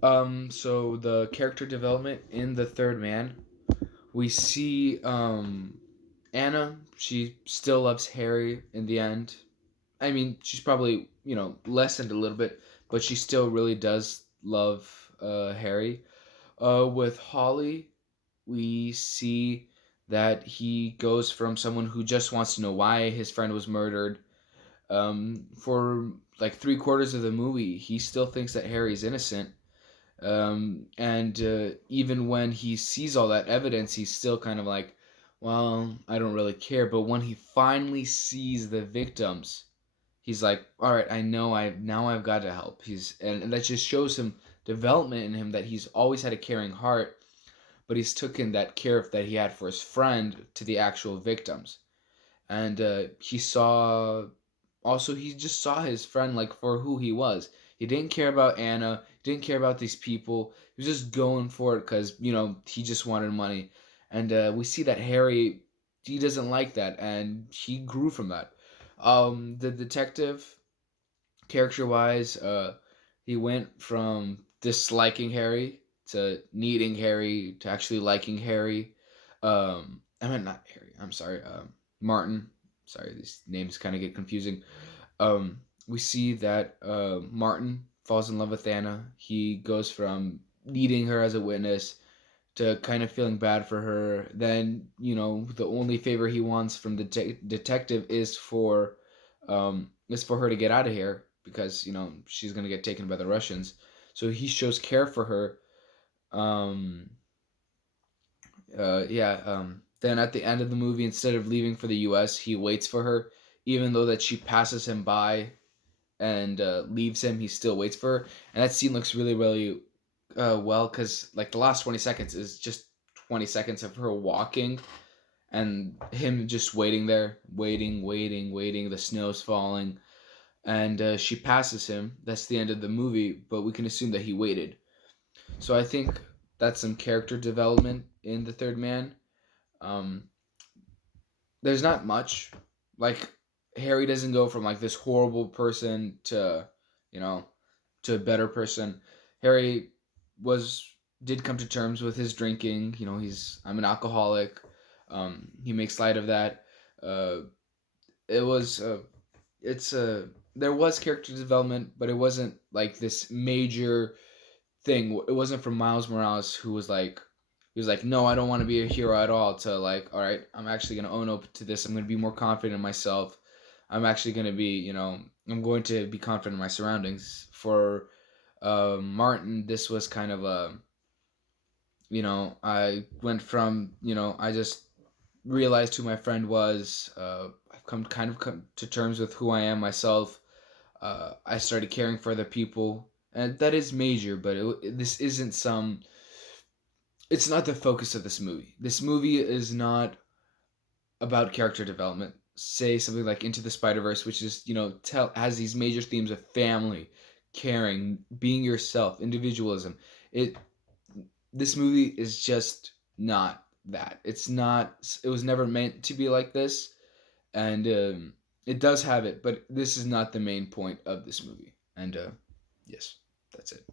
So the character development in The Third Man, we see Anna. She still loves Harry in the end. I mean, she's probably lessened a little bit, but she still really does love Harry. With Holly, we see that he goes from someone who just wants to know why his friend was murdered. For like 3/4 of the movie, he still thinks that Harry's innocent. And even when he sees all that evidence, he's still kind of like, well, I don't really care. But when he finally sees the victims, he's like, all right, I know, I've got to help. And that just shows him development in him, that he's always had a caring heart, but he's taken that care that he had for his friend to the actual victims. And he saw, also he just saw his friend like for who he was. He didn't care about Anna, he didn't care about these people. He was just going for it because he just wanted money. And we see that Harry, he doesn't like that, and he grew from that. The detective, character wise, he went from disliking Harry to needing Harry to actually liking Harry. I mean, not Harry. I'm sorry. Martin. Sorry, these names kind of get confusing. We see that Martin falls in love with Anna. He goes from needing her as a witness to kind of feeling bad for her. Then the only favor he wants from the detective is for her to get out of here because she's gonna get taken by the Russians. So he shows care for her. Um, yeah. Then at the end of the movie, instead of leaving for the U.S., he waits for her, even though that she passes him by and leaves him. He still waits for her, and that scene looks really, really well because like the last 20 seconds is just 20 seconds of her walking and him just waiting there, waiting, waiting, waiting. The snow's falling, and she passes him. That's the end of the movie, but we can assume that he waited. So I think that's some character development in The Third Man. Um, there's not much. Like Harry doesn't go from like this horrible person to, you know, to a better person. Harry was did come to terms with his drinking. I'm an alcoholic. He makes light of that. Uh, it was it's there was character development, but it wasn't like this major thing. It wasn't from Miles Morales, who was like, he was like, no, I don't want to be a hero at all. To like, all right, I'm actually gonna own up to this. I'm gonna be more confident in myself. I'm actually gonna be, I'm going to be confident in my surroundings. For Martin, this was kind of a, I went from, I just realized who my friend was. I've come to terms with who I am myself. I started caring for other people, and that is major. But this isn't some. It's not the focus of this movie. This movie is not about character development. Say something like Into the Spider Verse, which is tell has these major themes of family, caring, being yourself, individualism. It This movie is just not that. It's not. It was never meant to be like this, and it does have it, but this is not the main point of this movie. And yes, that's it.